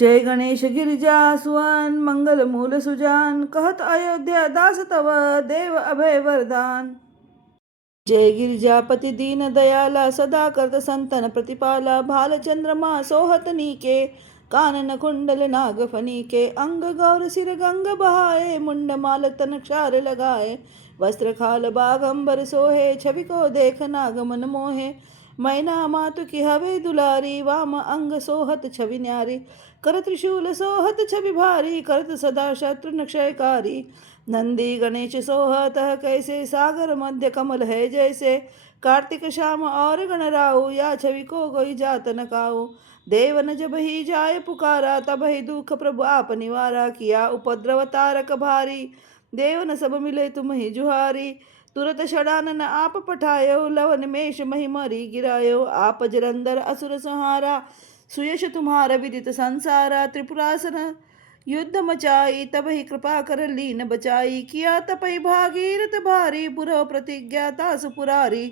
जय गणेश गिरिजा सुवन मंगल मूल सुजान कहत अयोध्या दास तव देव अभय वरदान। जय गिरिजापति दीन दयाला सदा करत संतन प्रतिपाला भाल चंद्रमा सोहत नीके कानन कुंडल नाग फनीके अंग गौर सिर गंग बहाए मुंड माल तन क्षार लगाए वस्त्र खाल बागंबर सोहे छवि को देख नाग मन मोहे मैना मातु की हवे दुलारी वाम अंग सोहत छवि न्यारी कर त्रिशूल सोहत छवि भारी करत सदा शत्रु क्षयकारी नंदी गणेश सोहत कैसे सागर मध्य कमल है जैसे कार्तिक श्याम और गणराऊ या छवि को कोई जात न काऊ देवन जब ही जाय पुकारा तब ही दुख प्रभु आप निवारा किया उपद्रव तारक भारी देवन सब मिले तुम ही जुहारी तुरत षडानन आप पठायो लवन मेष महिमरी गिरायो आप जरंदर असुर संहारा सुयश तुम्हारा विदित संसारा त्रिपुरासन युद्ध मचाई तब ही कृपा कर लीन बचाई किया तपई भागीरथ भारी पुरो प्रतिज्ञा तासु पुरारी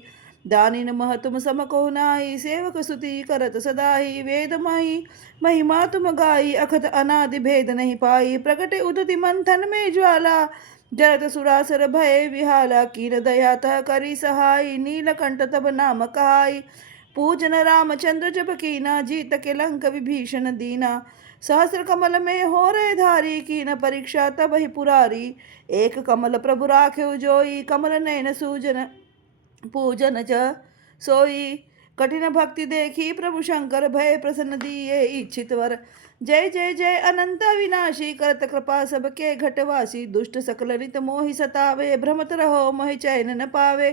दानिन मह तुम सम को नाई सेवक स्तुति करत सदाई वेद माही महिमा तुम गाई अखत अनादि भेद नहीं पाई प्रकटे उदति मंथन में ज्वाला जरत सुरासर भय विहाला कीन दया तह करी सहाय नीलकंठ तब नाम कहाई पूजन रामचंद्र जप कीना जीत के लंक विभीषण दीना सहस्र कमल में हो रे धारी कीन परीक्षा तब ही पुरारी एक कमल प्रभु राखे जोई कमल नयन सूजन पूजन च सोई कठिन भक्ति देखी प्रभु शंकर भय प्रसन्न दिए इच्छित वर जय जय जय अनंत विनाशी करत कृपा सबके घटवासी दुष्ट सकल रित मोहि सतावे भ्रमत रहो मोहि चैन न पावे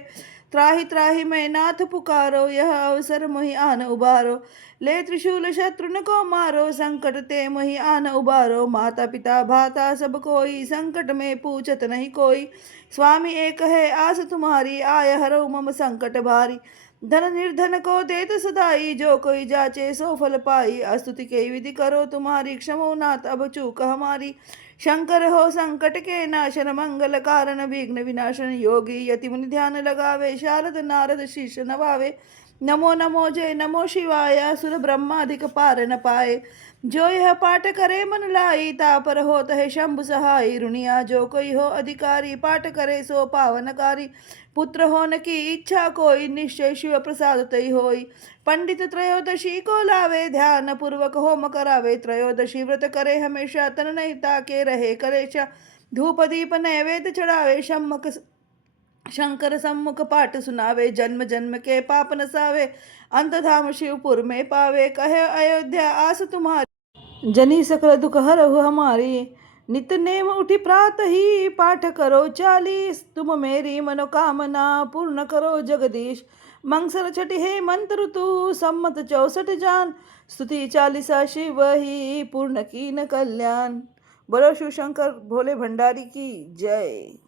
त्राहि त्राहि मैं नाथ पुकारो यह अवसर मोहि आन उबारो ले त्रिशूल शत्रु को मारो संकट ते मोहि आन उबारो माता पिता भाता सब कोई संकट में पूछत नहीं कोई स्वामी एक है आस तुम्हारी आय हरो मम संकट भारी धन निर्धन को देत सदाई जो कोई जाचे सो फल पाई स्तुति के विधि करो तुम्हारी क्षमो नाथ अब चूक हमारी शंकर हो संकट के नाशन मंगल कारण विघ्न विनाशन योगी यति मुनि ध्यान लगावे शारद नारद शीश नवावे नमो नमो जय नमो शिवाय सुर ब्रह्माधिक पार न पाए जो यह पाठ करे मन लाई तापर होत है शंभु सहाय रुनिया जो कोई हो अधिकारी पाठ करे सो पावनकारी पुत्र होने की इच्छा कोई निश्चय शिव प्रसाद तय होई पंडित त्रयोदशी को लावे ध्यान पूर्वक होम करावे त्रयोदशी व्रत करे हमेशा तन नहीं ताके रहे कलेशा धूप दीप नैवेद्य चढ़ावे सम्मुख शंकर सम्मुख पाठ सुनावे जन्म जन्म के पाप नसावे अंतधाम शिवपुर में पावे कहे अयोध्या आस तुम्हारी जनी सकल दुख हरहु हमारी नित नेम उठी प्रात ही पाठ करो 40 तुम मेरी मनोकामना पूर्ण करो जगदीश मंगल छठी हे मंत्र ऋतु सम्मत 64 जान स्तुति 40 शिव ही पूर्ण कीन कल्याण। बोलो शिव शंकर भोले भंडारी की जय।